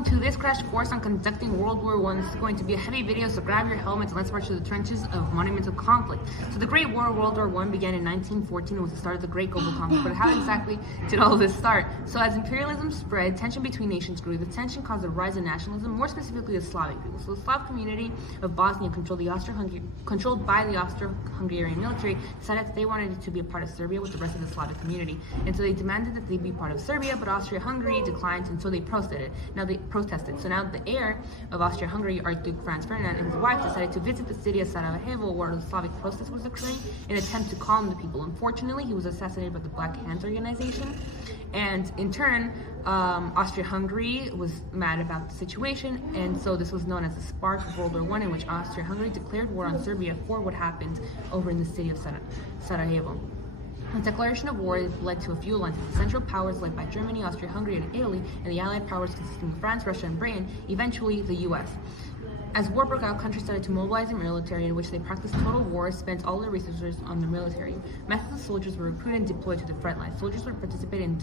welcome to this crash course on conducting World War I. This is going to be a heavy video, so grab your helmets and let's march to the trenches of monumental conflict. So the Great War, World War I, began in 1914 and was the start of the Great Global Conflict. But how exactly did all this start? So as imperialism spread, tension between nations grew. The tension caused a rise in nationalism, more specifically the Slavic people. So the Slav community of Bosnia, controlled by the Austro-Hungarian military, decided that they wanted to be a part of Serbia with the rest of the Slavic community. And so they demanded that they be part of Serbia, but Austria-Hungary declined, and so they protested. So now the heir of Austria-Hungary, Archduke Franz Ferdinand, and his wife decided to visit the city of Sarajevo, where the Slavic protest was occurring, in an attempt to calm the people. Unfortunately, he was assassinated by the Black Hands organization, and in turn, Austria-Hungary was mad about the situation, and so this was known as the spark of World War I, in which Austria-Hungary declared war on Serbia for what happened over in the city of Sarajevo. The declaration of war led to a few alliances. The Central Powers led by Germany, Austria-Hungary, and Italy, and the Allied powers consisting of France, Russia, and Britain, eventually the US. As war broke out, countries started to mobilize their military, in which they practiced total war, spent all their resources on the military. Masses of soldiers were recruited and deployed to the front lines. Soldiers would participate in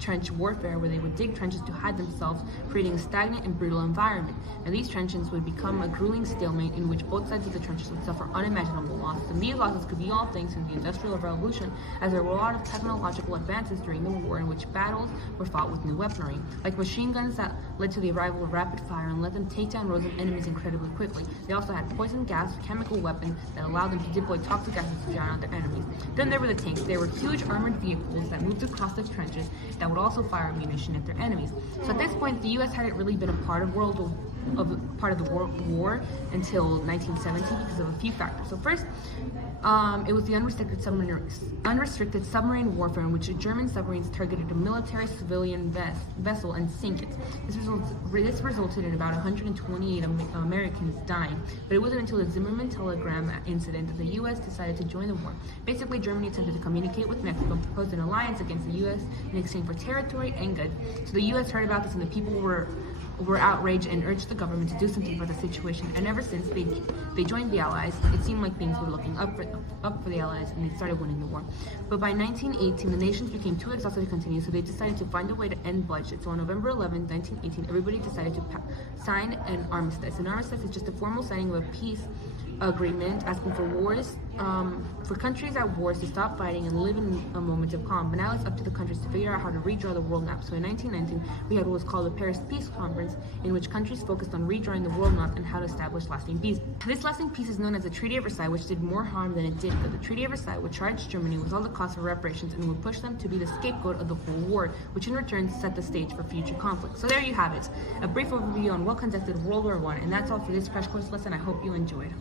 trench warfare, where they would dig trenches to hide themselves, creating a stagnant and brutal environment. And these trenches would become a grueling stalemate in which both sides of the trenches would suffer unimaginable losses. And these losses could be all thanks to the Industrial Revolution, as there were a lot of technological advances during the war, in which battles were fought with new weaponry, like machine guns that led to the arrival of rapid fire and let them take down rows of enemies incredibly quickly. They also had poison gas, chemical weapons that allowed them to deploy toxic gases to drown out their enemies. Then there were the tanks. They were huge armored vehicles that moved across the trenches that would also fire ammunition at their enemies. So at this point, the U.S. hadn't really been a part of the war until 1970 because of a few factors. So first, it was the unrestricted submarine warfare, in which German submarines targeted a military civilian vessel and sank it. This resulted in about 128 Americans dying. But it wasn't until the Zimmerman telegram incident that the U.S. decided to join the war. Basically, Germany attempted to communicate with Mexico and proposed an alliance against the U.S. in exchange for territory and goods. So the U.S. heard about this, and the people were outraged and urged the government to do something for the situation. And ever since they joined the Allies, it seemed like things were looking up for the Allies, and they started winning the war. But by 1918, the nations became too exhausted to continue, so they decided to find a way to end bloodshed. So on November 11, 1918, everybody decided to sign an armistice. An armistice is just a formal signing of a peace agreement asking for countries at war to stop fighting and live in a moment of calm. But now it's up to the countries to figure out how to redraw the world map. So in 1919, we had what was called the Paris Peace Conference, in which countries focused on redrawing the world map and how to establish lasting peace. This lasting peace is known as the Treaty of Versailles, which did more harm than it did good. The Treaty of Versailles would charge Germany with all the costs of reparations and would push them to be the scapegoat of the whole war, which in return set the stage for future conflict. So there you have it, a brief overview on well-conducted World War I, and that's all for this crash course lesson. I hope you enjoyed.